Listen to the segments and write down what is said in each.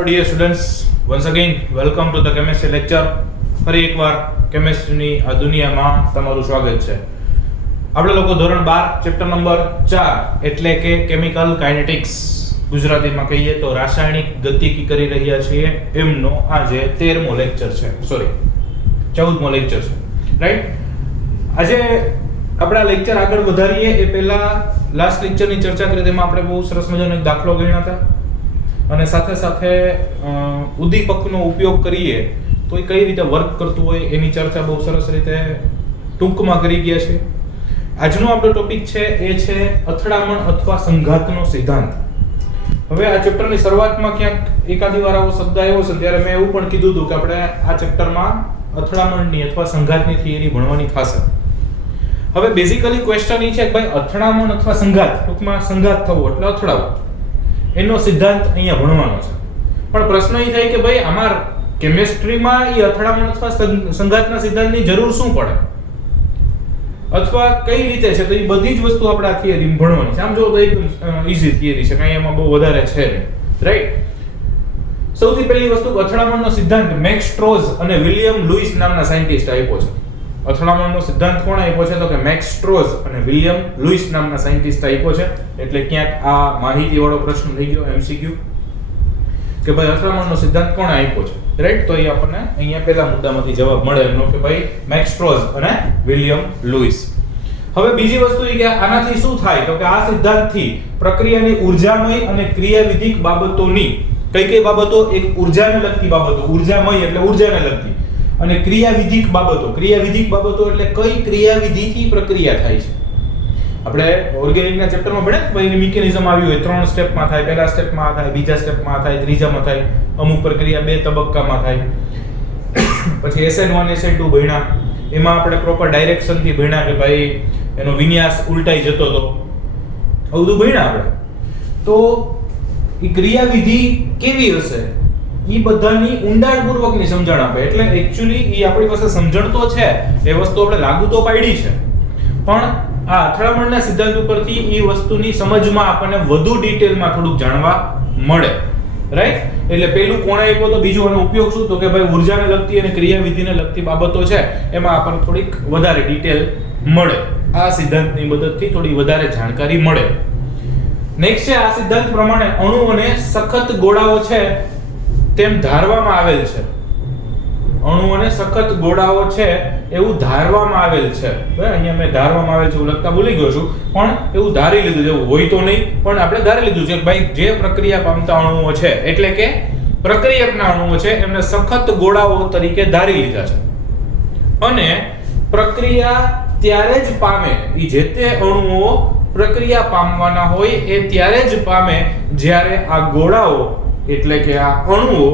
Hello dear students, once again welcome to the chemistry lecture. ફરી એકવાર કેમિસ્ટ્રીની આ દુનિયામાં તમારું સ્વાગત છે. આપણે લોકો ધોરણ 12 ચેપ્ટર નંબર 4 એટલે કે કેમિકલ કાઇનેટિક્સ ગુજરાતીમાં કહીએ તો રાસાયણિક ગતિકી કરી રહ્યા છીએ. એમનો આજે 13મો લેક્ચર છે, સોરી 14મો લેક્ચર છે, રાઈટ. આજે આપણે આ લેક્ચર આગળ વધારીએ એ પહેલા લાસ્ટ લેક્ચરની ચર્ચા કરી તેમાં આપણે બહુ સરસ મજાનો એક દાખલો ગણ્યા હતા અને સાથે સાથે ઉદ્દીપકનો ઉપયોગ કરીએ તો એ કઈ રીતે વર્ક કરતું હોય એની ચર્ચા બહુ સરસ રીતે ટૂંકમાં કરી ગયા છે. આજનો આપણો ટોપિક છે એ છે અથડામણ અથવા સંઘાતનો સિદ્ધાંત. હવે આ ચેપ્ટરની શરૂઆતમાં ક્યાંક એકાદી વાર આવો શબ્દ આવ્યો છે ત્યારે મેં એવું પણ કીધું હતું કે આપણે આ ચેપ્ટરમાં અથડામણની અથવા સંઘાતની થિયરી ભણવાની થશે. હવે બેઝિકલી ક્વેશ્ચન એ છે કે ભાઈ અથડામણ અથવા સંઘાત, ટૂંકમાં સંઘાત થવો એટલે અથડાવું, એનો સિદ્ધાંત અહીંયા ભણવાનો છે. પણ પ્રશ્ન એ થાય કે ભાઈ આમાં કેમિસ્ટ્રીમાં એ અથડામણ અથવા સંઘાતના સિદ્ધાંતની જરૂર શું પડે અથવા કઈ રીતે છે, તો એ બધી જ વસ્તુ આપણે આ થિયરી ભણવાની છે. આમ જો તો એકદમ ઈઝી થિયરી છે, કાંઈ એમાં બહુ વધારે છે નહીં, રાઈટ. સૌથી પહેલી વસ્તુ અથડામણનો સિદ્ધાંત મેક્સ સ્ટ્રોઝ અને વિલિયમ લુઈસ નામના સાયન્ટિસ્ટ આપ્યો છે. અથડામણનો સિદ્ધાંત કોણે આપ્યો છે તો કે મેક્સ સ્ટ્રોઝ અને વિલિયમ લુઈસ નામના સાયન્ટિસ્ટ આપ્યો છે. એટલે ક્યાંક આ માહિતીવાળો પ્રશ્ન થઈ ગયો MCQ કે ભાઈ અથડામણનો સિદ્ધાંત કોણે આપ્યો છે, રાઈટ. તો એ આપણને અહીંયા પહેલા મુદ્દામાંથી જવાબ મળે એનો કે ભાઈ મેક્સ સ્ટ્રોઝ અને વિલિયમ લુઈસ. હવે બીજી વસ્તુ એ કે આનાથી શું થાય તો કે આ સિદ્ધાંતથી પ્રક્રિયાની ઊર્જામય અને ક્રિયાવિધિક બાબતોની કઈ બાબતો, એક ઊર્જાને લગતી બાબતો, ઊર્જામય એટલે ઊર્જાને લગતી, અને ક્રિયાવિધિક બાબતો એટલે કઈ ક્રિયાવિધિથી પ્રક્રિયા થાય છે. આપણે ઓર્ગેનિકના ચેપ્ટરમાં ભણ્યા ભાઈ મિકેનિઝમ આવ્યું હોય, 3 સ્ટેપમાં થાય, પહેલા સ્ટેપમાં થાય, બીજા સ્ટેપમાં થાય, ત્રીજામાં થાય, અમુક પ્રક્રિયા 2 તબક્કામાં થાય. પછી SN1 SN2 ભણ્યા, એમાં આપણે પ્રોપર ડાયરેક્શનથી ભણ્યા કે ભાઈ એનો વિન્યાસ ઉલટાઈ જતો હતો, આવું બધું ભણ્યા આપણે. તો એ ક્રિયાવિધિ કેવી હશે એ બધાની ઊંડાણપૂર્વકની સમજણ આપે. એટલે એક્ચ્યુઅલી એ આપણી પાસે સમજણ તો છે, એ વસ્તુ આપણે લાગુ તો પાડી છે, પણ આ અથડામણના સિદ્ધાંત ઉપરથી એ વસ્તુની સમજમાં આપણને વધુ ડિટેલમાં થોડુંક જાણવા મળે, રાઈટ. એટલે પેલું કોણે આપ્યો તો બીજું એનો ઉપયોગ શું તો કે ભાઈ ઊર્જાને લગતી અને ક્રિયાવિધિને લગતી બાબતો છે એમાં આપણને થોડીક વધારે ડિટેલ મળે. આ સિદ્ધાંતની મદદથી થોડી વધારે જાણકારી મળે. નેક્સ્ટ છે આ સિદ્ધાંત પ્રમાણે અણુઓને સખત ગોળાઓ છે તેમ ધારવામાં આવેલ છે. અણુઓને સખત ગોળાઓ છે એવું ધારવામાં આવેલ છે. બરાબર, અહીંયા મેં ધારવામાં આવેલ છે એવું લખતા ભૂલી ગયો છું, પણ એવું ધારી લીધું છે. એવું હોય તો નહીં, પણ આપણે ધારી લીધું છે કે ભાઈ જે પ્રક્રિયા પામતા અણુઓ છે એટલે કે પ્રક્રિયકના અણુઓ છે એમને સખત ગોળાઓ તરીકે ધારી લીધા છે. અને પ્રક્રિયા ત્યારે જ પામે, એ જે તે અણુઓ પ્રક્રિયા પામવાના હોય એ ત્યારે જ પામે જ્યારે આ ગોળાઓ એટલે કે આ અણુઓ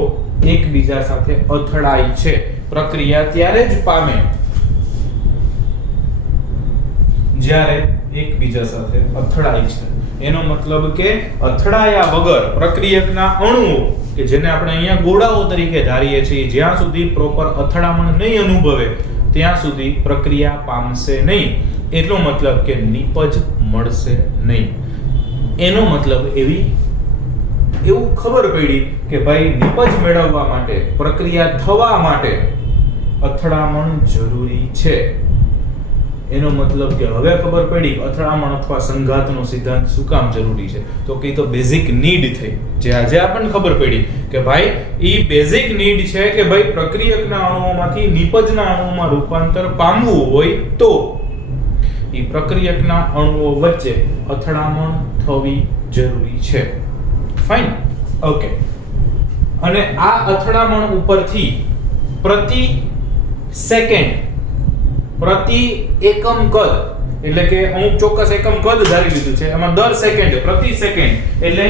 એકબીજા સાથે અથડાય છે. પ્રક્રિયા ત્યારે જ પામે જ્યારે એકબીજા સાથે અથડાય છે. એનો મતલબ કે અથડાયા વગર પ્રક્રિયકના અણુઓ કે જેને આપણે અહીંયા ગોળાઓ તરીકે ધારીએ છીએ, જ્યાં સુધી પ્રોપર અથડામણ નહીં અનુભવે ત્યાં સુધી પ્રક્રિયા પામશે નહીં. એટલો મતલબ કે નિપજ મળશે નહીં. એનો મતલબ એવું ખબર પડી કે ભાઈ નિપજ મેળવવા માટે, પ્રક્રિયા થવા માટે અથડામણ જરૂરી છે. એનો મતલબ કે હવે ખબર પડી કે અથડામણ અથવા સંઘાતનો સિદ્ધાંત શું કામ જરૂરી છે તો કે તો બેઝિક નીડ થઈ. જે આજે આપણને ખબર પડી કે ભાઈ ઈ બેઝિક નીડ છે કે ભાઈ પ્રક્રિયકના અણુઓમાંથી નિપજના અણુઓમાં રૂપાંતર પામવું હોય તો ઈ પ્રક્રિયકના અણુઓ વચ્ચે અથડામણ થવી જરૂરી છે. Fine, okay. અને આ અથડામણ ઉપરથી પ્રતિ સેકન્ડ, પ્રતિ એકમ કદ એટલે કે અમુક ચોક્કસ એકમ કદ ધારી લીધું છે, એમાં દર સેકન્ડ, પ્રતિ સેકન્ડ એટલે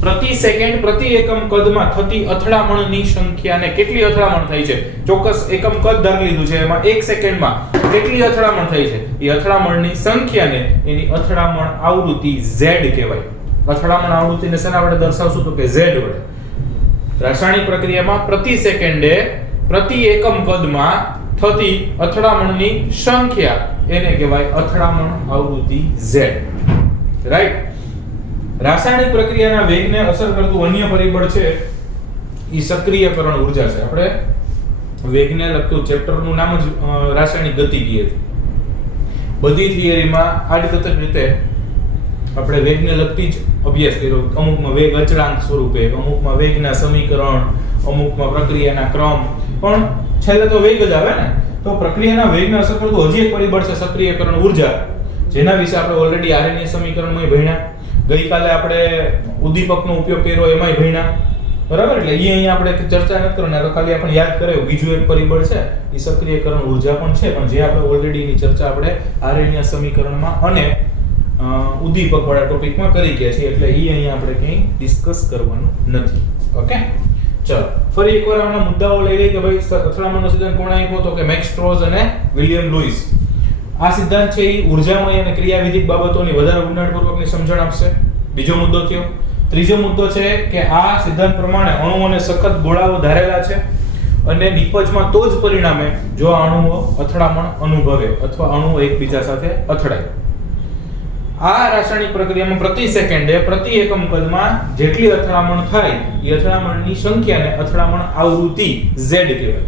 પ્રતિ સેકન્ડ પ્રતિ એકમ કદમાં થતી અથડામણની સંખ્યાને કેટલી અથડામણ થઈ છે, ચોક્કસ એકમ કદ ધારી લીધું છે, એમાં 1 સેકન્ડમાં કેટલી અથડામણ થઈ છે એ અથડામણની સંખ્યાને એની અથડામણ આવૃત્તિ Z કહેવાય. અથડામણ આવૃત્તિને શેના વડે દર્શાવશું તો કે Z વડે. રાસાયણિક પ્રક્રિયામાં પ્રતિ સેકન્ડે પ્રતિ એકમ કદમાં થતી અથડામણની સંખ્યા એને કહેવાય અથડામણ આવૃત્તિ Z, રાઈટ. રાસાયણિક પ્રક્રિયાના વેગને અસર કરતું અન્ય પરિબળ છે ઈ સક્રિયકરણ ઉર્જા છે. આપણે વેગને લગતું ચેપ્ટરનું નામ જ રાસાયણિક ગતિકી હતી. બધી થિયરીમાં આડકતર રીતે આપણે વેગને લગતી જ અભ્યાસ કર્યો. અમુકમાં વેગ અચળાંક સ્વરૂપે, અમુકમાં વેગના સમીકરણ, અમુકમાં પ્રક્રિયાના ક્રમ, પણ છેલ્લે તો વેગ જ આવે ને. તો પ્રક્રિયાના વેગને અસર કરતું હજી એક પરિબળ છે સક્રિયકરણ ઉર્જા, જેના વિશે આપણે ઓલરેડી આરએનએ સમીકરણમાં ભણ્યા. ગઈકાલે આપણે ઉદ્દીપકનો ઉપયોગ કર્યો એમાંય ભણ્યા, બરાબર. એટલે અહીંયા આપણે ચર્ચા નથી કરવાની, તો ખાલી આપણે યાદ કરાયું. બીજું એક પરિબળ છે એ સક્રિયકરણ ઉર્જા પણ છે, પણ જે આપણે ઓલરેડી ની ચર્ચા આપણે આરએનએ સમીકરણમાં અને ઉદ્દીપક વાળા ટોપિકમાં કરી ગયા છીએ, એટલે અહીંયા આપણે કંઈ ડિસ્કસ કરવાનું નથી. ઓકે, ચલો ફરી એકવાર આના મુદ્દાઓ લઈ લઈએ કે ભાઈ અથડામણનો સિદ્ધાંત કોણે આપ્યો તો કે મેક્સ સ્ટ્રોઝ અને વિલિયમ લુઈસ. આ સિદ્ધાંત છે એ ઉર્જામય અને ક્રિયાવિધિક બાબતોની વધારે ઊંડાણપૂર્વકની સમજણ આપશે. બીજો મુદ્દો થયો. ત્રીજો મુદ્દો છે કે આ સિદ્ધાંત પ્રમાણે અણુઓને સખત ગોળાઓ ધારેલા છે અને નિપજમાં તો જ પરિણામે જો અણુઓ અથડામણ અનુભવે અથવા અણુઓ એકબીજા સાથે અથડાય. આ રાસાયણિક પ્રક્રિયામાં પ્રતિ સેકન્ડે પ્રતિ એકમ કદમાં જેટલી અથડામણ થાય એ અથડામણની સંખ્યાને અથડામણ આવૃત્તિ Z કહેવાય.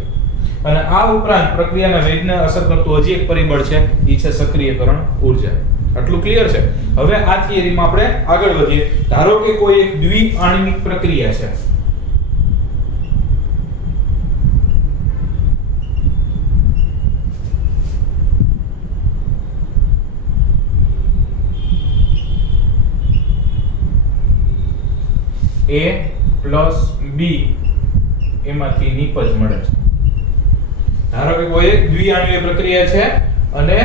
અને આ ઉપરાંત પ્રક્રિયાના વેગને અસર કરતું હજી એક પરિબળ છે, એ છે સક્રિયકરણ ઉર્જા. આટલું ક્લિયર છે. હવે આ થિયરીમાં આપણે આગળ વધીએ. ધારો કે કોઈ એક દ્વિઆણ્વિક પ્રક્રિયા છે. A + B એમાંથી નિપજ મળે છે. ધારો કે કોઈ એક દ્વિઆણ્વીય પ્રક્રિયા છે અને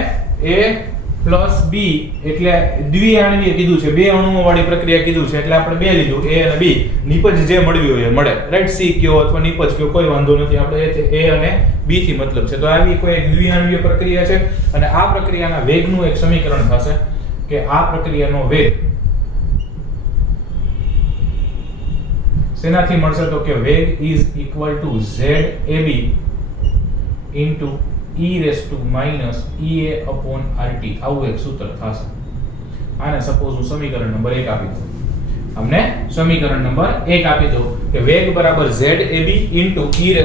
A + B એટલે દ્વિઆણ્વીય કીધું છે, બે અણુઓ વાળી પ્રક્રિયા કીધું છે, એટલે આપણે બે લીધું A અને B. નિપજ જે મળ્યું હોય એ મળે, રાઈટ. C કયો અથવા નિપજ કયો કોઈ વાંધો નથી, આપણે A અને B થી મતલબ છે. તો આવી કોઈ એક દ્વિઆણ્વીય પ્રક્રિયા છે અને આ પ્રક્રિયાના વેગનું એક સમીકરણ થશે કે આ પ્રક્રિયાનો વેગ શેનાથી મળશે તો કે વેગ is equal to ZAB into e⁻ EA/RT. આવું એક સૂત્ર થશે. આને સપોઝ હું સમીકરણ નંબર 1 આપી દઉં. અમને સમીકરણ નંબર 1 આપી દઉં કે વેગ બરાબર ZAB ઇન્ટુ e⁻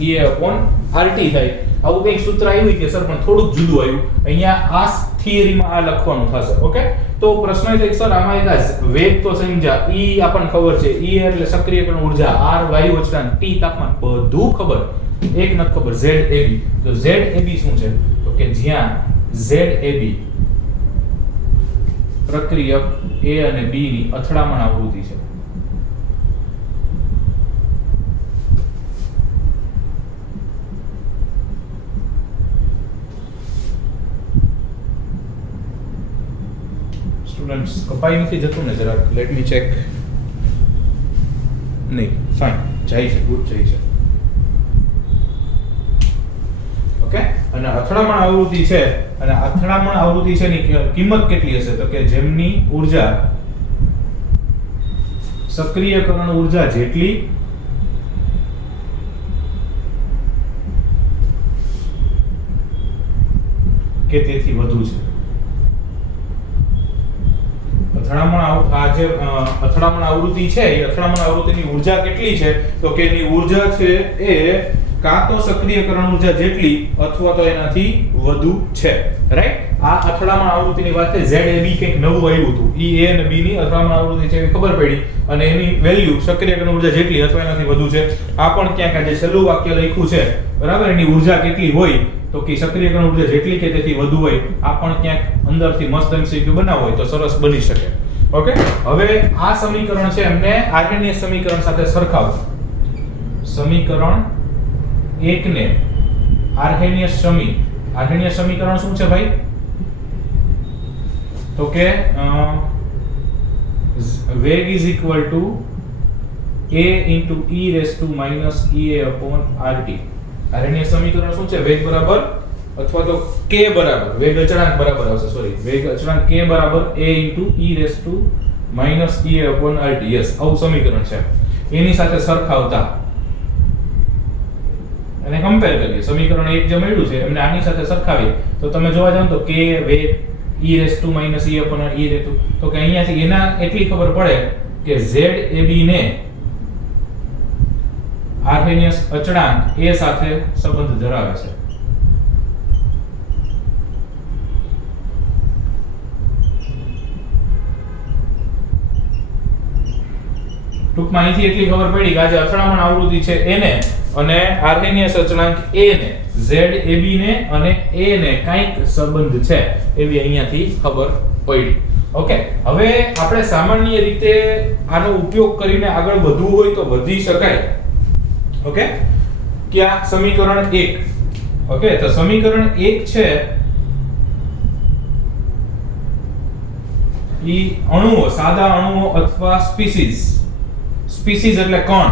EA/RT થાય. આવું કંઈક સૂત્ર આવ્યું કે સર પણ થોડુંક જુદું આવ્યું. અહીંયા આ થિયરીમાં આ લખવાનું થશે. ઓકે, તો પ્રશ્ન એ છે સર આમાં એક વેગ તો સમજા, E આપણને ખબર છે, E એટલે સક્રિયકરણ ઉર્જા, R વાયુ અચળાંક, T તાપમાન, બધું ખબર. એક નથી ખબર ZAB. તો ZAB શું છે તો કે જ્યાં ZAB પ્રક્રિયક A અને B ની અથડામણ આવૃત્તિ છે. સ્ટુડન્ટ્સ કપાઈ નથી જતું ને જરાક? Let me check. નહીં, ફાઇન, જાય છે, ગુડ જાય છે. ઓકે, અને અથડામણ આવૃત્તિ છે, અને અથડામણ આવૃત્તિ છે ની કિંમત કેટલી હશે તો કે જેમની ઉર્જા સક્રિયકરણ ઉર્જા જેટલી કે તેથી વધુ છે. અથડામણ આવૃત્તિ છે, એ અથડામણ આવૃત્તિની ઉર્જા કેટલી છે તો કે એની ઉર્જા છે એ કાં તો સક્રિયકરણ ઉર્જા જેટલી અથવા તો એનાથી વધુ છે, રાઈટ. આ અથડામણ આવૃત્તિની વાત છે. ZAB કંઈક નવું આવ્યું હતું, E A અને B ની અથડામણ આવૃત્તિ છે એ ખબર પડી અને એની વેલ્યુ સક્રિયકરણ ઉર્જા જેટલી અથવા એનાથી વધુ છે. આ પણ ક્યાંક આજે છેલ્લું વાક્ય લખ્યું છે, બરાબર. એની ઉર્જા કેટલી હોય તો કે સક્રિયકરણ ઉર્જા જેટલી કે તેથી વધુ હોય. આ પણ ક્યાંક અંદરથી મસ્ત MCQ બનાવો હોય તો સરસ બની શકે. ઓકે, હવે આ સમીકરણ છે એમને આર્હેનિયસ સમીકરણ સાથે સરખાવો. સમીકરણ 1 ને આર્હેનિયસ સમીકરણ શું છે ભાઈ તો કે વેગ is equal to A into e⁻ EA/RT. આર્હેનિયસ સમીકરણ શું છે? વેગ બરાબર અથવા તો k બરાબર, વેગ અચળાંક બરાબર આવશે, સોરી, વેગ અચળાંક k બરાબર A ઇન્ટુ e⁻ યસ, આવું સમીકરણ છે. એની સાથે સરખાવતા અને કમ્પેર કરીએ. સમીકરણ 1 જે મળ્યું છે એમને આની સાથે સરખાવીએ તો તમે જોવા જાવ તો k વેગ e⁻ તો કે અહીંયાથી એના એટલી ખબર પડે કે ZAB ને આર્હેનિયસ અચળાંક A સાથે સંબંધ ધરાવે છે. ટૂંકમાં અહીંથી એટલી ખબર પડી કે આજે અથડામણ આવૃત્તિ છે એને અને આર્હેનિયસ અચળાંક A ને ZAB ને અને A ને કંઈક સંબંધ છે એવી અહીંયાથી ખબર પડી. ઓકે, હવે આપણે સામાન્ય રીતે આનો ઉપયોગ કરીને આગળ વધવું હોય તો વધી શકાય. ઓકે, ક્યાં સમીકરણ 1. ઓકે, તો સમીકરણ 1 છે ઈ અણુઓ, સાદા અણુઓ અથવા સ્પીસીઝ. સ્પીસીઝ એટલે કણ.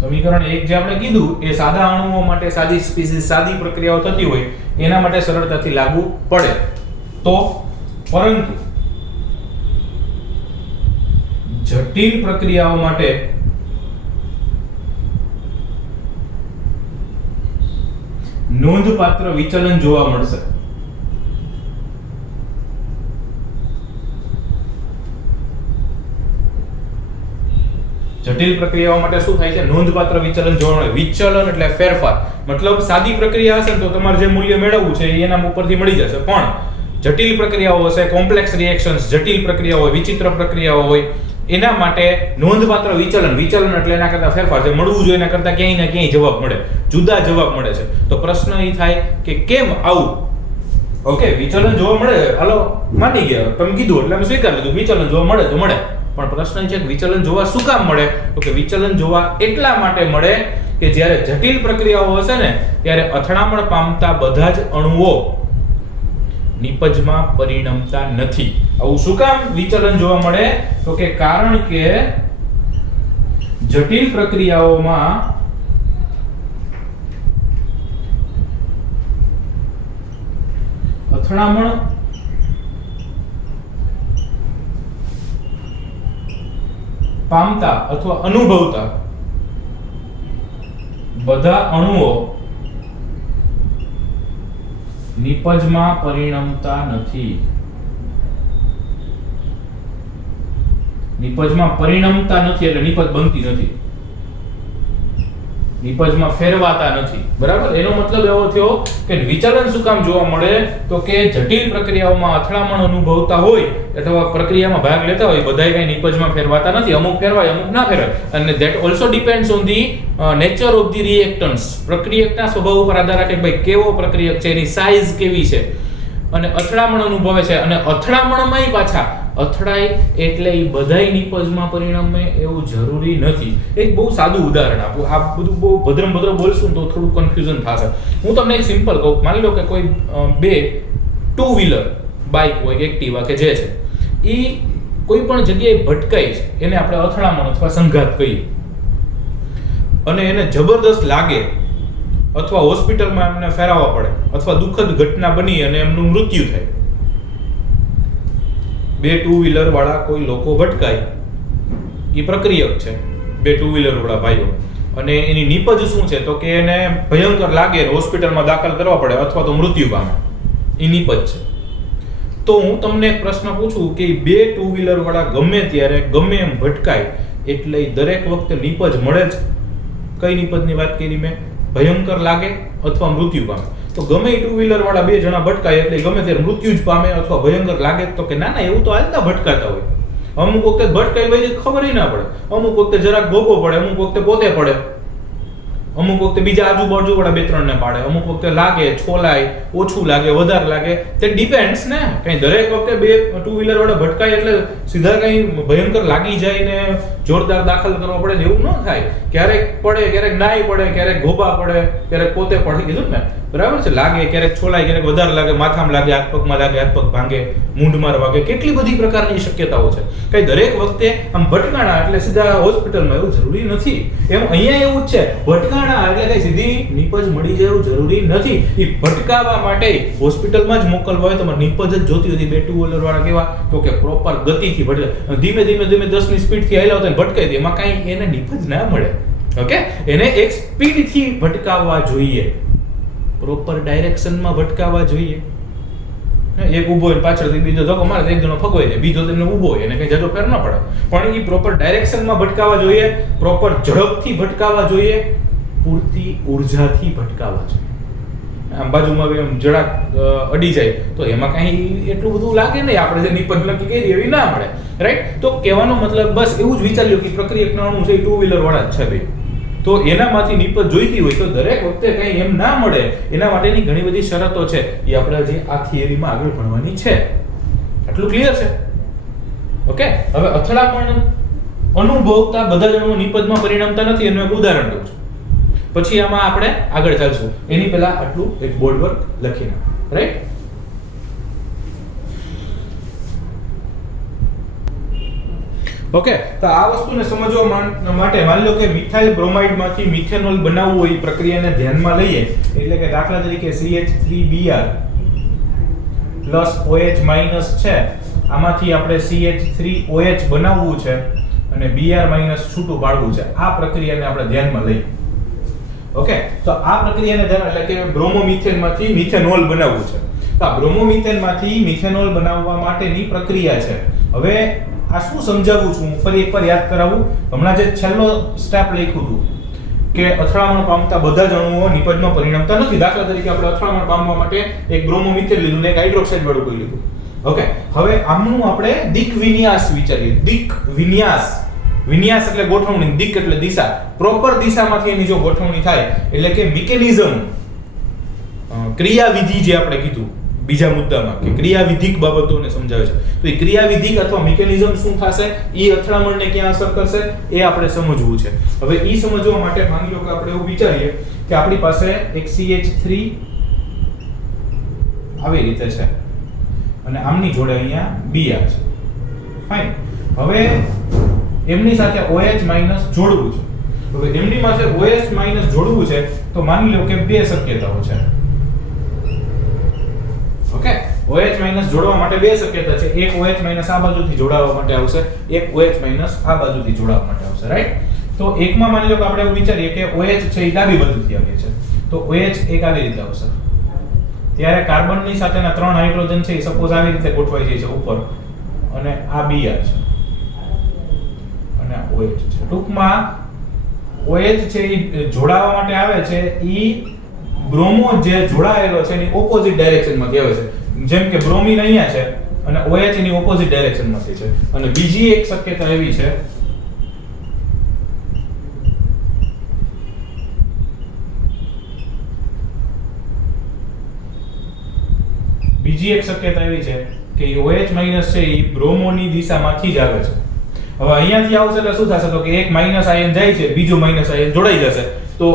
સમીકરણ 1 જે આપણે કીધું એ સાદા અણુઓ માટે, સાદી સ્પીસીઝ, સાદી પ્રક્રિયાઓ થતી હોય એના માટે સરળતાથી લાગુ પડે. તો પરંતુ જટિલ પ્રક્રિયાઓ માટે નોંધપાત્ર વિચલન જોવા મળશે. જટિલ પ્રક્રિયાઓ માટે શું થાય છે? નોંધપાત્ર વિચલન જોવા મળે. વિચલન એટલે ફેરફાર. મતલબ સાદી પ્રક્રિયા હશે તો તમારે જે મૂલ્ય મેળવવું છે એના ઉપરથી મળી જશે. પણ જટિલ પ્રક્રિયાઓ હશે, કોમ્પ્લેક્સ રિએક્શન્સ, જટિલ પ્રક્રિયાઓ હોય, વિચિત્ર પ્રક્રિયાઓ હોય, એના માટે નોંધપાત્ર વિચલન. વિચલન એટલે એના કરતા ફેરફાર. જે મળવું જોઈએ એના કરતા ક્યાંય ને ક્યાંય જવાબ મળે, જુદા જવાબ મળે છે. તો પ્રશ્ન એ થાય કે કેમ આવું? ઓકે, વિચલન જોવા મળે, હાલો માની ગયા, તમે કીધું એટલે અમે સ્વીકાર લીધું, વિચલન જોવા મળે તો મળે. પણ પ્રશ્ન એ છે કે વિચલન જોવા શું કામ મળે? તો કે વિચલન જોવા એટલા માટે મળે કે જ્યારે જટિલ પ્રક્રિયાઓ હશે ને ત્યારે અથડામણ પામતા બધા જ અણુઓ નિપજમાં પરિણમતા નથી. આવું શું કામ વિચલન જોવા મળે? તો કે કારણ કે જટિલ પ્રક્રિયાઓમાં અથડામણ પામતા અથવા અનુભવતા બધા અણુઓ નિપજમાં પરિણમતા નથી. નિપજમાં પરિણમતા નથી એટલે નિપજ બનતી નથી, નિપજમાં ફેરવાતા નથી. બરાબર? એનો મતલબ એવો થયો કે વિચલન શું કામ જોવા મળે? તો કે જટિલ પ્રક્રિયાઓમાં અથડામણ અનુભવતા હોય અથવા પ્રક્રિયામાં ભાગ લેતા હોય બધાય કઈ નિપજમાં ફેરવાતા નથી. અમુક ફેરવાય, અમુક ના ફેરવાય. અને that also depends on the nature of the reactants. પ્રક્રિયકના સ્વભાવ ઉપર આધાર રાખે કે ભાઈ કેવો પ્રક્રિયક છે, એની સાઈઝ કેવી છે, અને અથડામણ અનુભવે છે. અને અથડામણમાંય પાછા અથડાય એટલે એ બધાય નિપજમાં પરિણમે એવું જરૂરી નથી. એક બહુ સાદું ઉદાહરણ આપું. આ બધું બહુ ભદ્ર બોલશું તો થોડું કન્ફ્યુઝન થશે. હું તમને એક સિમ્પલ કહું. માની લો કે કોઈ બે ટુ વ્હીલર બાઇક હોય, એક્ટિવા કે જે છે, એ કોઈ પણ જગ્યાએ ભટકાય છે, એને આપણે અથડામણ અથવા સંઘાત કહીએ, અને એને જબરદસ્ત લાગે અથવા હોસ્પિટલમાં એમને ફેરવવા પડે અથવા દુઃખદ ઘટના બની અને એમનું મૃત્યુ થાય. બે ટુ વ્હીલર વાળા કોઈ લોકો ભટકાય, એ પ્રક્રિયક છે, બે ટુ વ્હીલર વાળા ભાઈઓ, અને એની નિપજ શું છે? તો કે એને ભયંકર લાગે, હોસ્પિટલમાં દાખલ કરવા પડે અથવા તો મૃત્યુ પામે. એ નિપજ છે. તો હું તમને એક પ્રશ્ન પૂછું કે બે ટુ વ્હીલર વાળા ગમે ત્યારે ગમે એમ ભટકાય એટલે દરેક વખતે નિપજ મળે જ. કઈ નિપજની વાત કરી મેં? ભયંકર લાગે અથવા મૃત્યુ પામે. તો ગમે ટુ વ્હીલર વાળા બે જણા ભટકાય એટલે ગમે ત્યારે મૃત્યુ જ પામે અથવા ભયંકર લાગે? તો કે ના, એવું તો હાલતા ભટકાતા હોય. અમુક વખતે ભટકાઈ ભાઈ ખબર ના પડે, અમુક વખતે જરાક ભોગવો પડે, અમુક વખતે પોતે પડે, અમુક વખતે બીજા આજુબાજુ વાળા બે ત્રણ ને પાડે, અમુક વખતે લાગે, છોલાય, ઓછું લાગે, વધારે લાગે. તે ડિપેન્ડ્સ ને. કઈ દરેક વખતે બે ટુ વ્હીલર વાળા ભટકાય એટલે સીધા કઈ ભયંકર લાગી જાય ને જોરદાર દાખલ કરવો પડે ને એવું ન થાય. ક્યારેક પડે, ક્યારેક નાય પડે, ક્યારેક ગોબા પડે, ક્યારેક પોતે પડે. કીધું ને, બરાબર છે? લાગે, ક્યારેક છોલાય, ક્યારેક વધારે લાગે, માથામાં લાગે, હાથ પગમાં લાગે, હાથ પગ ભાંગે, મૂંઢમાં વાગે. કેટલી બધી પ્રકારની શક્યતાઓ છે. કઈ દરેક વખતે આમ ભટકાણા એટલે સીધા હોસ્પિટલમાં એવું જરૂરી નથી. એમ અહીંયા એવું જ છે, ભટકાણા એટલે કઈ સીધી નિપજ મળી જાય એવું જરૂરી નથી. એ ભટકાવા માટે હોસ્પિટલમાં જ મોકલવા હોય તો નિપજ જ જોતી હતી. બે ટુ વ્હીલર વાળા કેવા? તો કે પ્રોપર ગતિથી ભટકે, ધીમે ધીમે 10ની સ્પીડથી હાલ્યા હોય તો ભટકાઈ દે, એમાં કાંઈ એને નિપજ ના મળે. ઓકે, એને એક સ્પીડથી ભટકાવવા જોઈએ, પ્રોપર ડાયરેક્શનમાં ભટકાવવા જોઈએ. એક ઊભો હોય પાછળથી બીજો ધક્કો મારે એક જણો ફગવાઈ જાય, બીજો તેમને ઊભો હોય એને કઈ જાજો ફેર ન પડે, પણ એ પ્રોપર ડાયરેક્શનમાં ભટકાવવા જોઈએ, પ્રોપર ઝડપથી ભટકાવવા જોઈએ, પૂરતી ઉર્જાથી ભટકાવવા જોઈએ. આમ બાજુમાં એમ જરાક અડી જાય તો એમાં કાંઈ એટલું બધું લાગે નહીં, આપણે જે નિપજ નક્કી કરી એવી ના મળે, રાઈટ. તો કહેવાનો મતલબ બસ એવું જ વિચાર્યું કે પ્રક્રિયક નાણું છે ટુ વ્હીલર વાળા જ છે ભાઈ, તો એનામાંથી નિપજ જોઈતી હોય તો દરેક વખતે કંઈ એમ ના મળે એના માટેની ઘણી બધી શરતો છે, એ આપણે હજી આ થિયરીમાં આગળ ભણવાની છે. આટલું ક્લિયર છે? ઓકે. હવે અથડામણ અનુભવતા બધા જણો નિપજમાં પરિણમતા નથી એનું એક ઉદાહરણ દઉં છું, પછી આમાં આપણે આગળ ચાલશું. એની પહેલા આટલું એક બોર્ડ વર્ક લખી નાખો, રાઈટ. ઓકે, તો આ વસ્તુને સમજવા માટે માની લો કે મિથાઇલ બ્રોમાઇડમાંથી મિથેનોલ બનાવવું હોય, પ્રક્રિયાને ધ્યાનમાં લઈએ, એટલે કે દાખલા તરીકે CH3Br OH- છે, આમાંથી આપણે CH3OH બનાવવું છે અને Br- છૂટું પાડવું છે. આ પ્રક્રિયાને આપણે ધ્યાનમાં લઈએ. ઓકે, તો આ પ્રક્રિયાને ધ્યાન એટલે કે બ્રોમોમિથેનમાંથી મિથેનોલ બનાવવું છે. તો આ બ્રોમોમિથેનમાંથી મિથેનોલ બનાવવા માટેની પ્રક્રિયા છે. હવે આ શું સમજાવું છું હું ફરી એકવાર યાદ કરાવું. હમણાં જે છેલ્લો સ્ટેપ લખ્યું હતું કે અથડામણ પામતા બધા જ અણુઓ નિપજમાં પરિણમતા નથી. દાખલા તરીકે આપણે અથડામણ પામવા માટે એક બ્રોમોમિથેન લીધું ને એક હાઇડ્રોક્સાઇડ વાળું કોઈ લીધું. ઓકે, હવે આમનું આપણે દિક વિન્યાસ વિચારીએ. દિક વિન્યાસ, વિન્યાસ એટલે ગોઠવણી, દિક એટલે દિશા. પ્રોપર દિશામાંથી એની જો ગોઠવણી થાય એટલે કે મિકેનિઝમ, ક્રિયાવિધિ જે આપણે કીધું બીજા મુદ્દામાં કે ક્રિયાવિધિક બાબતોને સમજાવે છે, તો એ ક્રિયાવિધિક અથવા મિકેનિઝમ શું થશે, એ અથડામણને ક્યાં અસર કરશે એ આપણે સમજવું છે. હવે એ સમજવા માટે માની લો કે આપણે એવું વિચારીએ કે આપણી પાસે એક CH3 આવી રીતે છે અને આમની જોડે અહીંયા Br છે. ફાઇન. હવે એમની સાથે OH- જોડવું છે. હવે એમની પાસે OH- જોડવું છે તો માની લો કે બે શક્યતાઓ છે. ઓકે, OH- જોડવા માટે બે શક્યતા છે. એક OH- આ બાજુથી જોડાવા માટે આવશે, એક OH- આ બાજુથી જોડાવા માટે આવશે, રાઈટ. તો એકમાં માની લો કે આપણે એવું વિચારીએ કે OH છે એ ડાબી બાજુથી આવે છે, તો OH એક આવી રીતે આવશે. ત્યારે કાર્બનની સાથેના 3 હાઇડ્રોજન છે એ સપોઝ આવી રીતે ગોઠવાઈ જાય છે ઉપર, અને આ Br છે અને આ OH છે. ટૂંકમાં OH છે એ જોડાવા માટે આવે છે, ઈ બ્રોમો જે જોડાયેલો છે એની ઓપોઝિટ ડાયરેક્શનમાંથી આવે છે. જેમ કે બ્રોમિન અહીંયા છે અને OH એની ઓપોઝિટ ડાયરેક્શનમાંથી છે. અને બીજી એક શક્યતા એવી છે કે OH- છે એ બ્રોમોની દિશામાંથી જ આવે છે. હવે અહીંયાથી આવશે એટલે શું થશે, તો કે એક માઈનસ આયન જાય છે, બીજું માઈનસ આયન જોડાઈ જશે. તો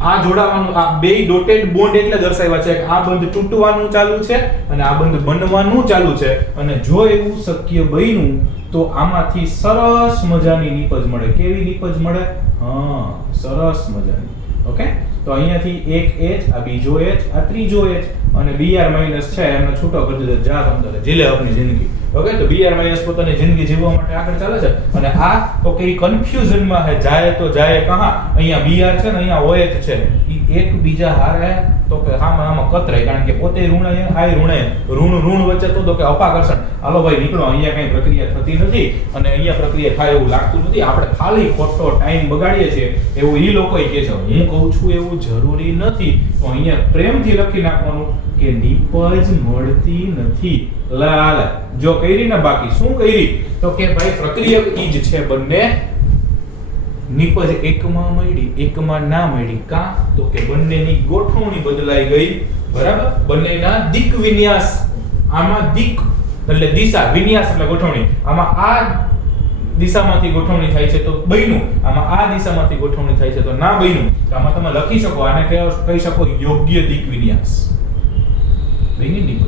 આ જોડાવાનું, આ બે ડોટેડ બોન્ડ એટલે દર્શાવ્યા છે કે આ બંધ તૂટવાનું ચાલુ છે અને આ બંધ બનવાનું ચાલુ છે. અને જો એવું શક્ય બન્યું તો આમાંથી સરસ મજાની નિપજ મળે. કેવી નિપજ મળે? હા, સરસ મજાની. ઓકે, તો અહીંયાથી એક H, આ બીજો H, આ ત્રીજો H અને Br- છે એમને છૂટો કરી દીધો. જા તમને જીલે આપની જિંદગી. ઓકે, તો Br- પોતાની જિંદગી જીવવા માટે આગળ ચાલે છે. અને આ તો કે કન્ફ્યુઝનમાં હે, જાય તો જાય કહા. અહીંયા Br છે ને અહીંયા OH છે, ઈ એકબીજા હારે તો કે આમાં કતરાય, કારણ કે પોતે ઋણ આ ઋણ વચ્ચે તો કે અપાકર્ષણ. હાલો ભાઈ નીકળો, અહીંયા કઈ પ્રક્રિયા થતી નથી અને અહીંયા પ્રક્રિયા થાય એવું લાગતું નથી, આપણે ખાલી ખોટો ટાઈમ બગાડીએ છીએ એવું ઈ લોકો કહે છે. હું કહું છું એવું જરૂરી નથી. તો અહીંયા પ્રેમથી લખી નાખવાનું કે નિપજ મળતી નથી. લાલ જો કરી ને, બાકી શું કરી, તો કે ભાઈ પ્રક્રિયક ઈ જ છે બંને. નિપજ એકમાં મળી, એકમાં ના મળી. કા તો કે બંનેની ગોઠવણી બદલાઈ ગઈ, બરાબર. બંનેના દિક વિન્યાસ, આમાં દિક એટલે દિશા, વિન્યાસ એટલે ગોઠવણી. આમાં આ દિશામાંથી ગોઠવણી થાય છે તો બન્યું, આમાં આ દિશામાંથી ગોઠવણી થાય છે તો ના બન્યું. આમાં તમે લખી શકો, આને કહી શકો યોગ્ય દિક વિન્યાસ. બની નિપજ.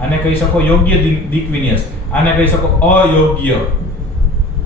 આને કહી શકો યોગ્ય દિક વિન્યાસ, આને કહી શકો અયોગ્ય,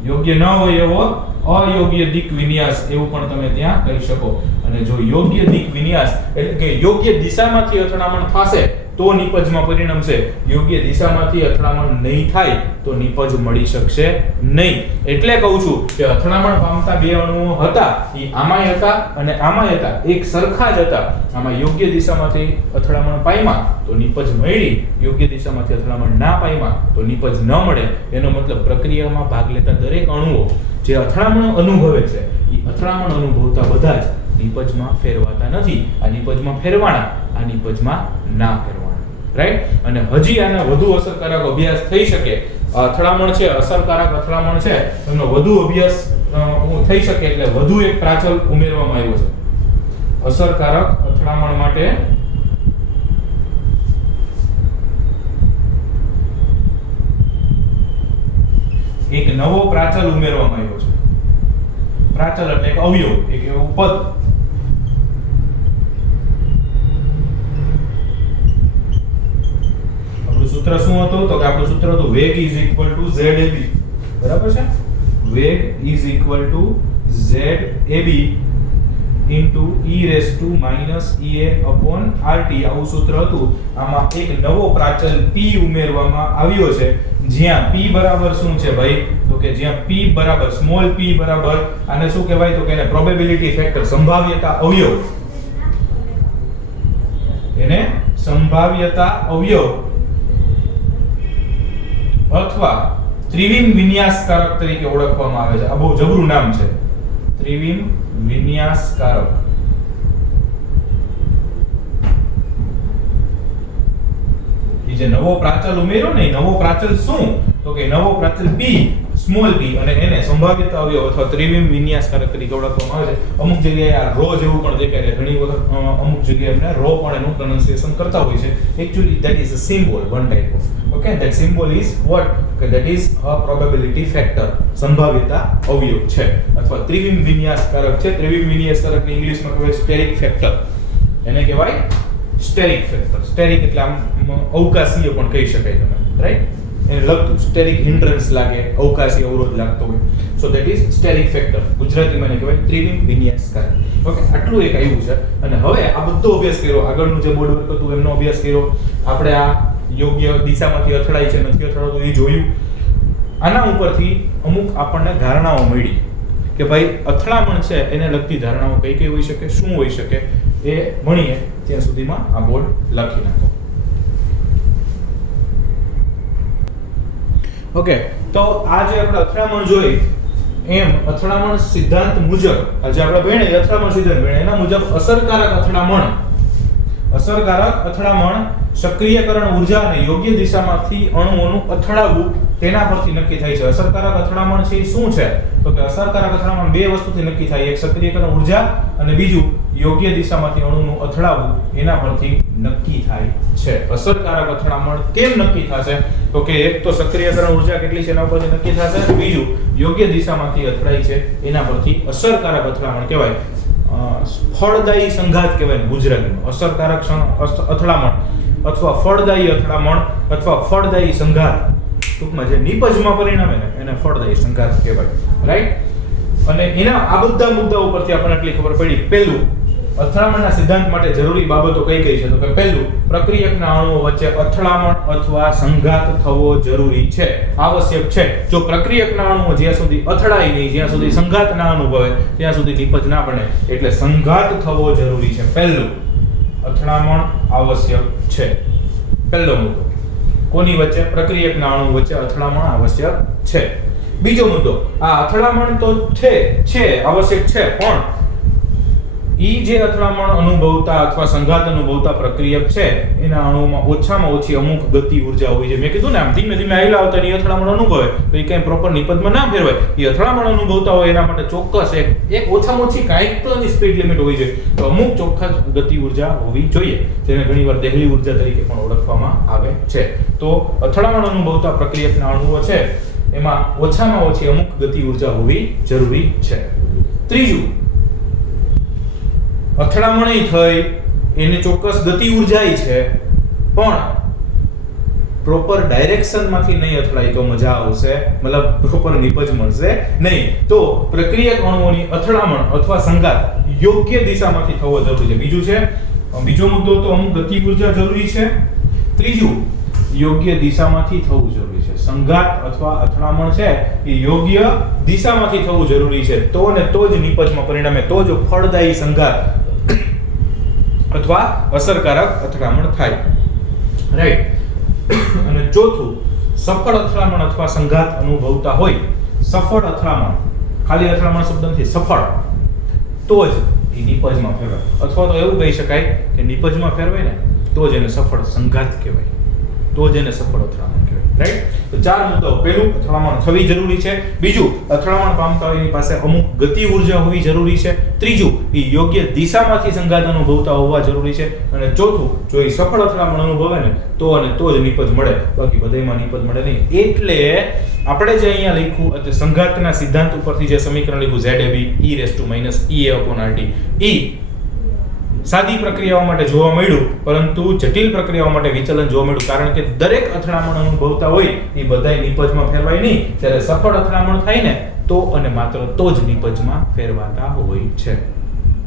યોગ્ય ન હોય એવો અયોગ્ય દિક વિન્યાસ, એવું પણ તમે ત્યાં કહી શકો. અને જો યોગ્ય દિક વિન્યાસ એટલે કે યોગ્ય દિશામાંથી અથડામણ થશે તો નિપજમાં પરિણમશે. યોગ્ય દિશામાંથી અથડામણ નહીં થાય તો નિપજ મળી શકશે નહીં. એટલે કહું છું કે અથડામણ પામતા બે અણુઓ હતા, એ આમાંય હતા અને આમાંય હતા, એક સરખા જ હતા. આમાં યોગ્ય દિશામાંથી અથડામણ પામ્યા તો નિપજ મળી, યોગ્ય દિશામાંથી અથડામણ ના પામ્યા તો નિપજ ન મળે. એનો મતલબ પ્રક્રિયામાં ભાગ લેતા દરેક અણુઓ જે અથડામણ અનુભવે છે એ અથડામણ અનુભવતા બધા જ નિપજમાં ફેરવાતા નથી. આ નિપજમાં ફેરવાના, આ નિપજમાં ના ફેરવાના, રાઈટ. અને હજી આના વધુ અસરકારક અભ્યાસ થઈ શકે. અથડામણ છે, અસરકારક અથડામણ છે, એનો વધુ અભ્યાસ થઈ શકે એટલે વધુ એક પ્રાચલ ઉમેરવામાં આવ્યો છે. અસરકારક અથડામણ માટે એક નવો પ્રાચલ ઉમેરવામાં આવ્યો છે. પ્રાચલ એટલે એક અવયવ, એક એવું પદ. આપણું સૂત્ર શું હતું? તો કે આપણું સૂત્ર હતું વેગ ઇઝ ઇક્વલ ટુ ZAB. બરાબર છે? વેગ is equal to ZAB into e−EA/RT. આવું સૂત્ર હતું. આમાં એક નવો પ્રાચલ P ઉમેરવામાં આવ્યો છે, જ્યાં P બરાબર શું છે ભાઈ? તો કે જ્યાં P બરાબર સ્મોલ p બરાબર આને શું કહેવાય? તો કે એને પ્રોબેબિલિટી ફેક્ટર, સંભાવ્યતા અવયવ. એને સંભાવ્યતા અવયવ અથવા ત્રિવિમ વિન્યાસકારક તરીકે ઓળખવામાં આવે છે. આ બહુ જબરું નામ છે, ત્રિવિમ વિન્યાસકારક. જે નવો પ્રાચલ ઉમેર્યો ને, નવો પ્રાચલ શું? તો કે નવો પ્રાચલ P સ્મોલ p અને એને સંભાવ્યતા અવયવ અથવા ત્રિવિમ વિન્યાસકારક તરીકે ઓળખવામાં આવે છે. અમુક જગ્યાએ આ રો જેવું પણ દેખાય છે, ઘણી વખત અમુક જગ્યાએ આપણે રો પણ એનું પ્રોનાઉન્સિએશન કરતા હોય છે. Actually that is a symbol, one type of. Okay, that symbol is what? Okay, that is a probability factor. સંભાવ્યતા અવયવ છે અથવા ત્રિવિમ વિન્યાસકારક છે. ત્રિવિમ વિન્યાસકારકને ઇંગ્લિશમાં કહેવાય સ્ટેરિક ફેક્ટર. એને કહેવાય સ્ટેરિક ફેક્ટર. સ્ટેરિક એટલે આમ અવકાશીય પણ કહી શકાય તમે, રાઈટ? એને લગતું સ્ટેરિક હિન્ડ્રન્સ લાગે, અવકાશી અવરોધ લાગતો હોય. So that is steric factor. ગુજરાતીમાં એને કહેવાય ત્રિવિમ વિન્યાસકારક. ઓકે, આટલું એક આવ્યું છે. અને હવે આ બધો અભ્યાસ કર્યો, આગળનું જે બોર્ડ વર્ક હતું એમનો અભ્યાસ કર્યો, આપણે આ યોગ્ય દિશામાંથી અથડાય છે નથી અથડાતું એ જોયું. આના ઉપરથી અમુક આપણને ધારણાઓ મળી કે ભાઈ અથડામણ છે એને લગતી ધારણાઓ કઈ કઈ હોઈ શકે, શું હોઈ શકે, એ ભણીએ. ત્યાં સુધીમાં આ બોર્ડ લખી નાખો. ઓકે, તો આ જે આપણે અથડામણ જોઈ એમ અથડામણ સિદ્ધાંત મુજબ આજે આપણે ભણ્યા અથડામણ સિદ્ધાંત ભણ્યા એના મુજબ અસરકારક અથડામણ સક્રિયકરણ ઊર્જા અને યોગ્ય દિશામાંથી અણુઓનું અથડાવવું તેના પરથી નક્કી થાય છે. અસરકારક અથડામણ છે શું છે? તો કે અસરકારક અથડામણ બે વસ્તુથી નક્કી થાય, એક સક્રિયકરણ ઊર્જા અને બીજું યોગ્ય દિશામાંથી અણુનું અથડાવવું એના પરથી નક્કી થાય છે. અસરકારક અથડામણ કેમ નક્કી થશે? તો કે એક તો સક્રિયકરણ ઊર્જા કેટલી છે એના પરથી નક્કી થશે, બીજું યોગ્ય દિશામાંથી અથડાય છે એના પરથી અસરકારક અથડામણ કહેવાય. ફળદાયી સંઘાત કહેવાય ગુજરાતીમાં. અસરકારક અથડામણ અથવા ફળદાયી અથડામણ અથવા ફળદાયી સંઘાત, ટૂંકમાં જે નિપજમાં પરિણમે ને એને ફળદાયી સંઘાત કહેવાય, રાઈટ? અને એના આ બધા મુદ્દા ઉપરથી આપણને એટલી ખબર પડી. પહેલું, અથડામણના સિદ્ધાંત માટે જરૂરી બાબતો કઈ કઈ છે? તો કે પહેલું, પ્રક્રિયકના અણુઓ વચ્ચે અથડામણ અથવા સંઘાત થવો જરૂરી છે, આવશ્યક છે. જો પ્રક્રિયકના અણુઓ જ્યાં સુધી અથડાય નહીં, જ્યાં સુધી સંઘાત ના અનુભવે ત્યાં સુધી નિપજ ના બને. એટલે સંઘાત થવો જરૂરી છે. પહેલું, અથડામણ આવશ્યક છે. પહેલો મુદ્દો. કોની વચ્ચે? પ્રક્રિયકના અણુ વચ્ચે અથડામણ આવશ્યક છે. બીજો મુદ્દો, આ અથડામણ તો છે આવશ્યક છે, પણ ઈ જે અથડામણ અનુભવતા અથવા સંઘાત અનુભવતા પ્રક્રિયક છે એના અણુઓમાં ઓછામાં ઓછી અમુક ગતિ ઊર્જા હોય છે. મેં કીધું ને આમ ધીમે ધીમે આયલા આવતા ની અથડામણ અનુભવે તો એ કઈ પ્રોપર નિપજમાં ના ફેરવાય. એ અથડામણ અનુભવતા હોય એના માટે ચોક્કસ એક ઓછામાં ઓછી કાંઈક તો એની સ્પીડ લિમિટ હોવી જોઈએ. તો અમુક ચોખ્ખા ગતિ ઊર્જા હોવી જોઈએ, જેને ઘણીવાર દેહલી ઊર્જા તરીકે પણ ઓળખવામાં આવે છે. તો અથડામણ અનુભવતા પ્રક્રિયકના અણુઓ છે એમાં ઓછામાં ઓછી અમુક ગતિ ઊર્જા હોવી જરૂરી છે. ત્રીજું, અથડામણ થઈ એને ચોક્કસ ગતિ ઊર્જા છે, પણ પ્રોપર ડાયરેક્શનમાંથી નહીં અથડાય તો મજા આવશે, મતલબ પ્રોપર નિપજ મળશે નહીં. તો પ્રક્રિયક અણુઓની અથડામણ અથવા સંઘાત યોગ્ય દિશામાંથી થવો જરૂરી છે. બીજો મુદ્દો તો અમુક ગતિ ઊર્જા જરૂરી છે. ત્રીજું, યોગ્ય દિશામાંથી થવું જરૂરી છે. સંઘાત અથવા અથડામણ છે એ યોગ્ય દિશામાંથી થવું જરૂરી છે. તો ને તો જ નિપજમાં પરિણામે, તો જ ફળદાયી સંઘાત અથવા અસરકારક અથડામણ થાય. રાઈટ. અને ચોથું, સફળ અથડામણ અથવા સંઘાત અનુભવતા હોય, સફળ અથડામણ, ખાલી અથડામણ શબ્દ નથી, સફળ, તો જ એ નિપજમાં ફેરવાય. અથવા તો એવું કહી શકાય કે નિપજમાં ફેરવાય ને તો જ એને સફળ સંઘાત કહેવાય, તો જ એને સફળ અથડામણ કહેવાય. રાઈટ. તો 4 મુદ્દાઓ. પહેલું, અથડામણ થવી જરૂરી છે. બીજું, અથડામણ પામતા હોય એની પાસે અમુક ગતિ ઉર્જા હોવી જરૂરી છે. ત્રીજું, એ યોગ્ય દિશામાંથી સંઘાત અનુભવતા હોવા જરૂરી છે. અને ચોથું, જો એ સફળ અથડામણ અનુભવે ને તો અને તો જ નિપજ મળે, બાકી બધાયમાં નિપજ મળે નહીં. એટલે આપણે જે અહીંયા લખ્યું એટલે સંઘાતના સિદ્ધાંત ઉપરથી જે સમીકરણ લખ્યું ZAB e−EA/RT, એ સાદી પ્રક્રિયાઓ માટે જોવા મળ્યું, પરંતુ જટિલ પ્રક્રિયાઓ માટે વિચલન જોવા મળ્યું. કારણ કે દરેક અથડામણ અનુભવતા હોય એ બધાય નિપજમાં ફેરવાય નહીં. જ્યારે સફળ અથડામણ થાય ને તો અને માત્ર તો જ નિપજમાં ફેરવાતા હોય છે.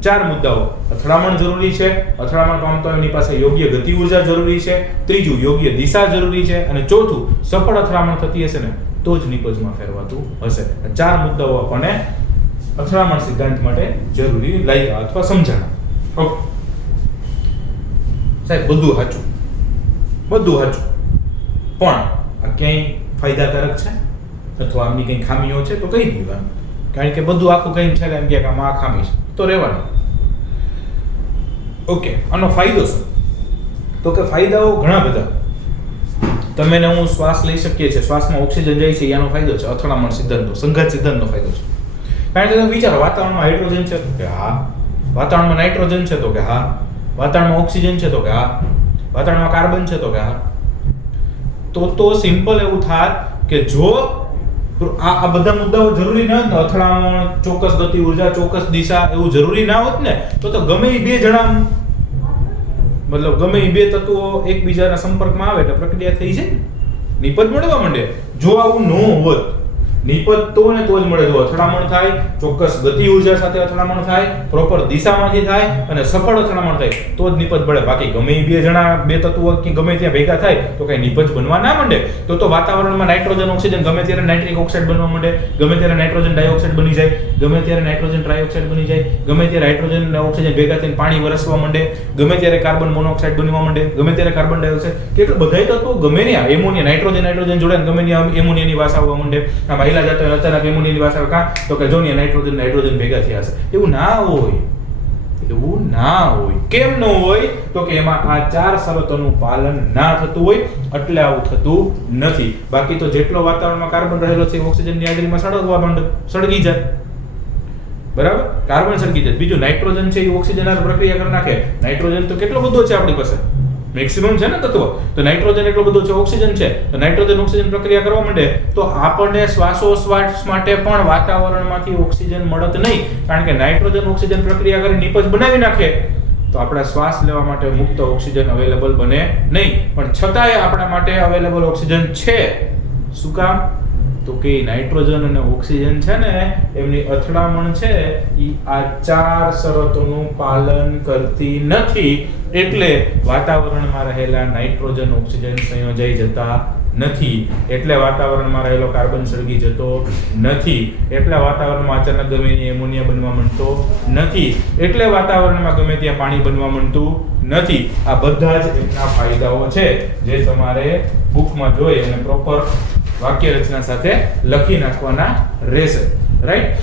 4 મુદ્દાઓ. અથડામણ જરૂરી છે, અથડામણ પામતા એની પાસે યોગ્ય ગતિ ઉર્જા જરૂરી છે. ત્રીજું, યોગ્ય દિશા જરૂરી છે. અને ચોથું, સફળ અથડામણ થતી હશે ને તો જ નિપજમાં ફેરવાતું હશે. આ 4 મુદ્દાઓ આપણને અથડામણ સિદ્ધાંત માટે જરૂરી લાગ્યા અથવા સમજાણા. ઓકે સાહેબ, બધું સાચું, બધું સાચું, પણ આ ક્યાંય ફાયદાકારક છે અથવા આમની કંઈ ખામીઓ છે તો કહી દીધું. કારણ કે બધું આખું કઈ છે એમ કે આમાં આ ખામી છે તો રહેવાનું. ઓકે, આનો ફાયદો શું? તો કે ફાયદાઓ ઘણા બધા. તમે ને હું શ્વાસ લઈ શકીએ છીએ, શ્વાસમાં ઓક્સિજન જાય છે, એનો ફાયદો છે. અથડામણ સિદ્ધાંતનો, સંઘાત સિદ્ધાંતનો ફાયદો છે. કારણ કે તમે વિચારો, વાતાવરણમાં હાઇડ્રોજન છે તો કે હા, વાતાવરણમાં નાઇટ્રોજન છે તો કે હા, વાતાવરણમાં ઓક્સિજન છે તો કે હા, વાતાવરણમાં કાર્બન છે તો કે હા. તો સિમ્પલ એવું થાત કે જો આ બધા મુદ્દાઓ જરૂરી ન હોત ને, અથડામણ, ચોક્કસ ગતિ ઉર્જા, ચોક્કસ દિશા, એવું જરૂરી ના હોત ને તો ગમે એ બે જણા, મતલબ ગમે એ બે તત્વો એકબીજાના સંપર્કમાં આવે એટલે પ્રક્રિયા થઈ જાય, નિપજ મળવા માંડે. જો આવું ન હોત, નિપજ તો ને તો જ મળે. જો અથડામણ થાય, ચોક્કસ ગતિ ઉર્જા સાથે અથડામણ થાય, પ્રોપર દિશામાંથી થાય અને સફળ અથડામણ થાય તો જ નિપજ મળે. બાકી ગમે એ બે જણા, બે તત્વો કે ગમે ત્યાં ભેગા થાય તો કઈ નિપજ બનવા ના માંડે. તો વાતાવરણમાં નાઇટ્રોજન, ઓક્સિજન ગમે ત્યારે નાઇટ્રિક ઓક્સાઇડ બનવા માંડે, ગમે ત્યારે નાઇટ્રોજન ડાયોક્સાઇડ બની જાય, ગમે ત્યારે નાઇટ્રોજન ટ્રાયોક્સાઇડ બની જાય, ગમે ત્યારે હાઇડ્રોજન અને ઓક્સિજન ભેગા થઈને પાણી વરસવા માંડે, ગમે ત્યારે કાર્બન મોનોક્સાઇડ બનવા માંડે, ગમે ત્યારે કાર્બન ડાયોક્સાઇડ, કેટલા બધાય તત્વો ગમે ને એમોનિયા, નાઇટ્રોજન જોડે ગમે ને એમોનિયાની વાસ આવવા માંડે. આ મહિલા જતો અચાનક એમોનિયાની વાસ આવે, કાં તો કે જો ને નાઇટ્રોજન ભેગા થયા હશે. એવું ના હોય, એવું ના હોય. કેમ ન હોય? તો કે એમાં આ 4 શરતોનું પાલન ના થતું હોય એટલે આવું થતું નથી. બાકી તો જેટલો વાતાવરણમાં કાર્બન રહેલો છે ઓક્સિજનની હાજરીમાં સળગી જાય. બરાબર, કાર્બન સળગી જાય. બીજું નાઇટ્રોજન છે એ ઓક્સિજન હારે પ્રક્રિયા કરી નાખે. નાઇટ્રોજન તો કેટલો બધો છે આપણી પાસે, મેક્સિમમ છે ને તત્વ. તો નાઇટ્રોજન એટલો બધો છે, ઓક્સિજન છે, તો નાઇટ્રોજન ઓક્સિજન પ્રક્રિયા કરવા માંડે તો આપણને શ્વાસોશ્વાસ માટે પણ વાતાવરણમાંથી ઓક્સિજન મળત નહીં. કારણ કે નાઇટ્રોજન ઓક્સિજન પ્રક્રિયા કરી નિપજ બનાવી નાખે તો આપણા શ્વાસ લેવા માટે મુક્ત ઓક્સિજન અવેલેબલ બને નહીં. પણ છતાંય આપણા માટે અવેલેબલ ઓક્સિજન છે. શું કામ? તો કે નાઇટ્રોજન અને ઓક્સિજન છે ને એમની અથડામણ છે એ આ 4 શરતોનું પાલન કરતી નથી. એટલે વાતાવરણમાં રહેલા નાઇટ્રોજન ઓક્સિજન સંયોજાઈ જતા નથી. એટલે વાતાવરણમાં રહેલો કાર્બન સળગી જતો નથી. એટલે વાતાવરણમાં અચાનક ગમે તે એમોનિયા બનવા માંડતો નથી. એટલે વાતાવરણમાં ગમે ત્યાં પાણી બનવા માંડતું નથી. આ બધા જ એના ફાયદાઓ છે જે તમારે બુકમાં જોઈ અને પ્રોપર વાક્ય રચના સાથે લખી નાખવાના રહેશે. રાઈટ.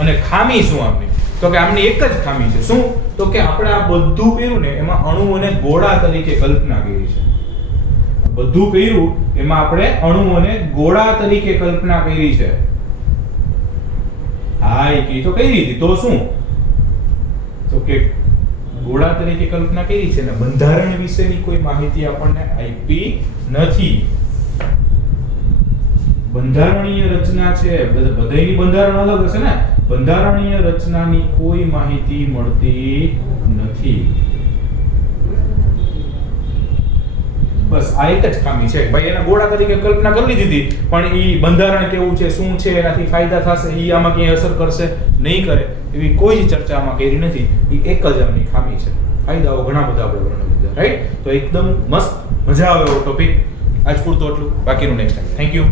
અને ખામી શું આપની? તો કે આમની એક જ ખામી છે. શું? તો કે આપણે આ બધું કર્યું ને એમાં અણુઓને ગોળા તરીકે કલ્પના કરી છે. બધું કર્યું એમાં આપણે અણુઓને ગોળા તરીકે કલ્પના કરી છે. હા, એ તો કઈ રીતે? તો શું? તો કે ગોળા તરીકે કલ્પના કરી છે ને બંધારણ વિશેની કોઈ માહિતી આપણને આપી નથી. બંધારણીય રચના છે, બધાયની બંધારણ અલગ હશે ને. બંધારણીય રચનાની કોઈ માહિતી મળતી નથી. બસ આ એક જ ખામી છે. ભાઈ એના ગોળા તરીકે કલ્પના કરી દીધી પણ ઈ બંધારણ કેવું છે, શું છે, એનાથી ફાયદા થશે, ઈ આમાં ક્યાંય અસર કરશે નહીં કરે એવી કોઈ જ ચર્ચા આમાં કરી નથી. ઈ એક જ આમની ખામી છે. ફાયદાઓ ઘણા બધા આપણે વર્ણવી દીધા. રાઈટ. તો એકદમ મસ્ત મજા આવે એવો ટોપિક. આજ પૂરતું એટલું, બાકીનું નેક્સ્ટ ટાઈમ. Thank you.